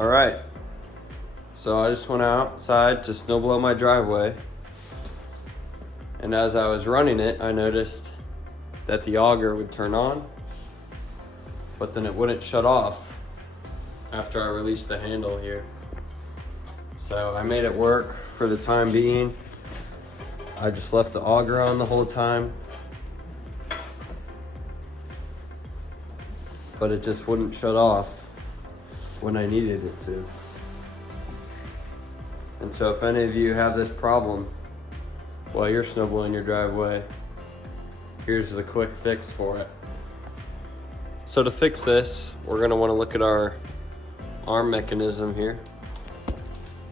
All right, so I just went outside to snow blow my driveway, and as I was running it, I noticed that the auger would turn on, but then it wouldn't shut off after I released the handle here. So I made it work for the time being. I just left the auger on the whole time, but it just wouldn't shut off when I needed it to. And so if any of you have this problem while you're snow blowing your driveway, here's the quick fix for it. So to fix this, we're gonna wanna look at our arm mechanism here,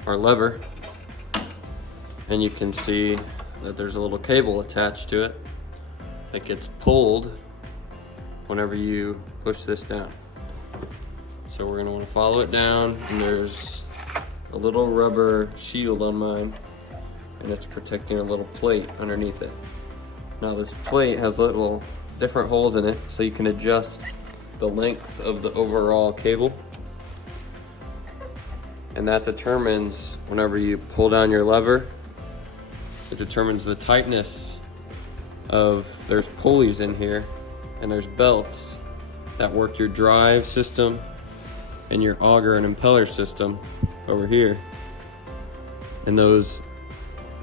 our lever, and you can see that there's a little cable attached to it that gets pulled whenever you push this down. So we're gonna wanna follow it down, and there's a little rubber shield on mine, and it's protecting a little plate underneath it. Now this plate has little different holes in it, so you can adjust the length of the overall cable. And that determines, whenever you pull down your lever, it determines the tightness of, there's pulleys in here, and there's belts that work your drive system and your auger and impeller system over here. And those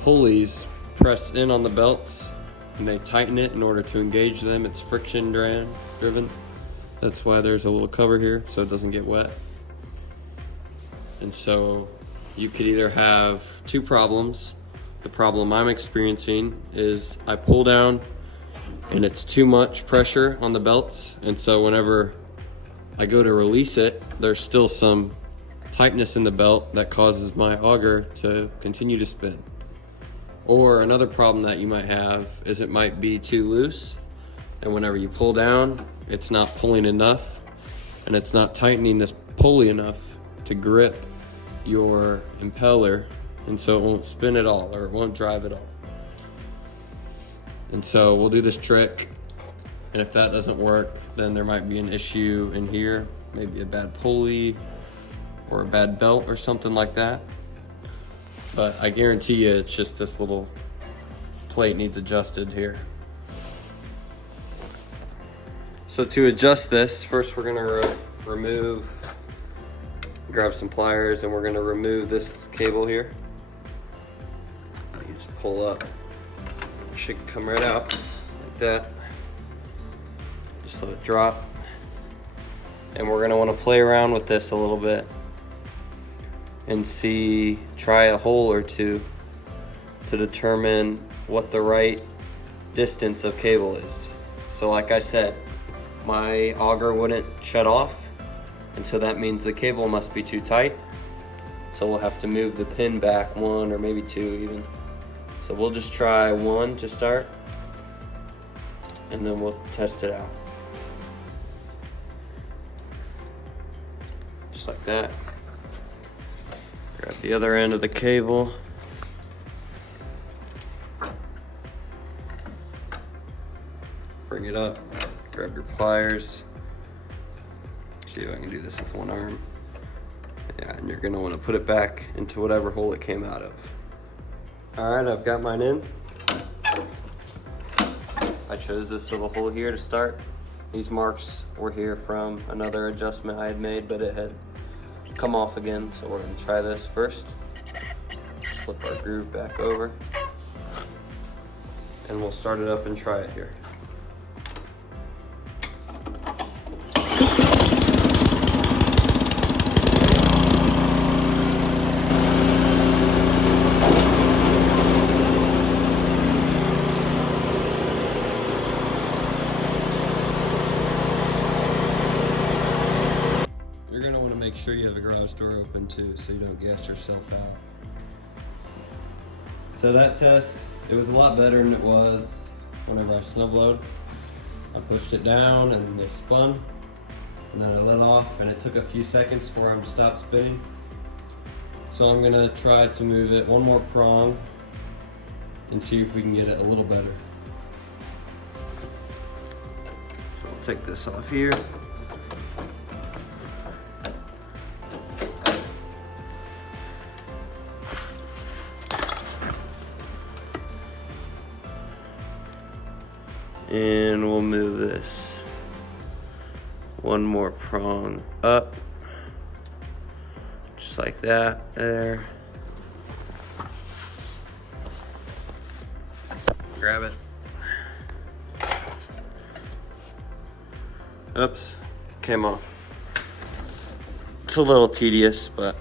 pulleys press in on the belts and they tighten it in order to engage them. It's friction driven. That's why there's a little cover here so it doesn't get wet. And so you could either have two problems. The problem I'm experiencing is I pull down and it's too much pressure on the belts, and so whenever I go to release it, there's still some tightness in the belt that causes my auger to continue to spin. Or another problem that you might have is it might be too loose, and whenever you pull down, it's not pulling enough, and it's not tightening this pulley enough to grip your impeller, and so it won't spin at all, or it won't drive at all. And so we'll do this trick, and if that doesn't work, then there might be an issue in here, maybe a bad pulley or a bad belt or something like that. But I guarantee you it's just this little plate needs adjusted here. So to adjust this, first we're gonna grab some pliers, and we're gonna remove this cable here. You just pull up. It should come right out like that. Just let it drop. And we're gonna wanna play around with this a little bit and try a hole or two to determine what the right distance of cable is. So like I said, my auger wouldn't shut off, and so that means the cable must be too tight. So we'll have to move the pin back one or maybe two even. So we'll just try one to start, and then we'll test it out. Just like that. Grab the other end of the cable. Bring it up, grab your pliers. See if I can do this with one arm. Yeah, and you're gonna wanna put it back into whatever hole it came out of. All right, I've got mine in. I chose this little hole here to start. These marks were here from another adjustment I had made, but it had come off again, so we're gonna try this first. Slip our groove back over, and we'll start it up and try it here. You're gonna wanna make sure you have a garage door open too, so you don't gas yourself out. So that test, it was a lot better than it was whenever I snowblowed. I pushed it down and they spun, and then I let off, and it took a few seconds for them to stop spinning. So I'm gonna try to move it one more prong and see if we can get it a little better. So I'll take this off here. And we'll move this one more prong up, just like that there. Grab it. Oops, came off. It's a little tedious, but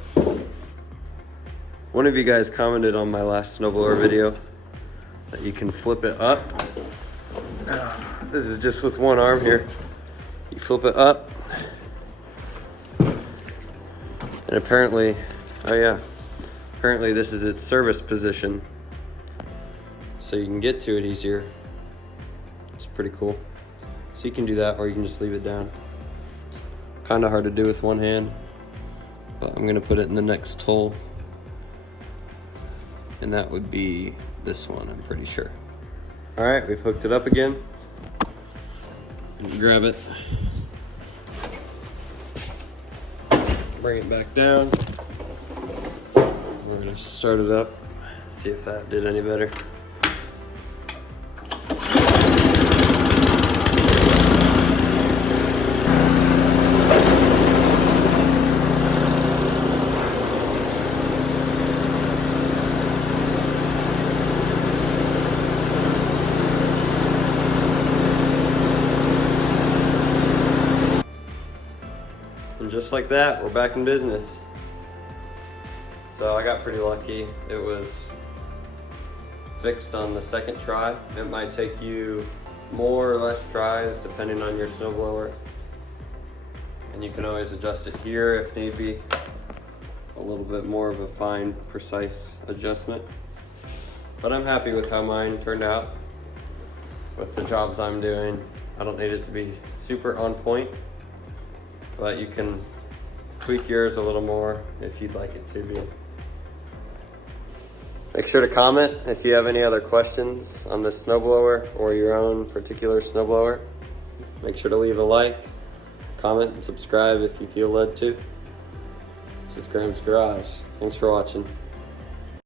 one of you guys commented on my last snowblower video that you can flip it up. This is just with one arm here. You flip it up, and apparently, oh yeah, apparently this is its service position, so you can get to it easier. It's pretty cool. So you can do that, or you can just leave it down. Kind of hard to do with one hand, but I'm gonna put it in the next hole, and that would be this one, I'm pretty sure. All right, we've hooked it up again. Grab it, bring it back down. We're gonna start it up, see if that did any better. And just like that, we're back in business. So I got pretty lucky. It was fixed on the second try. It might take you more or less tries depending on your snowblower. And you can always adjust it here if need be. A little bit more of a fine, precise adjustment. But I'm happy with how mine turned out with the jobs I'm doing. I don't need it to be super on point, but you can tweak yours a little more if you'd like it to be. Make sure to comment if you have any other questions on this snowblower or your own particular snowblower. Make sure to leave a like, comment, and subscribe if you feel led to. This is Graham's Garage. Thanks for watching.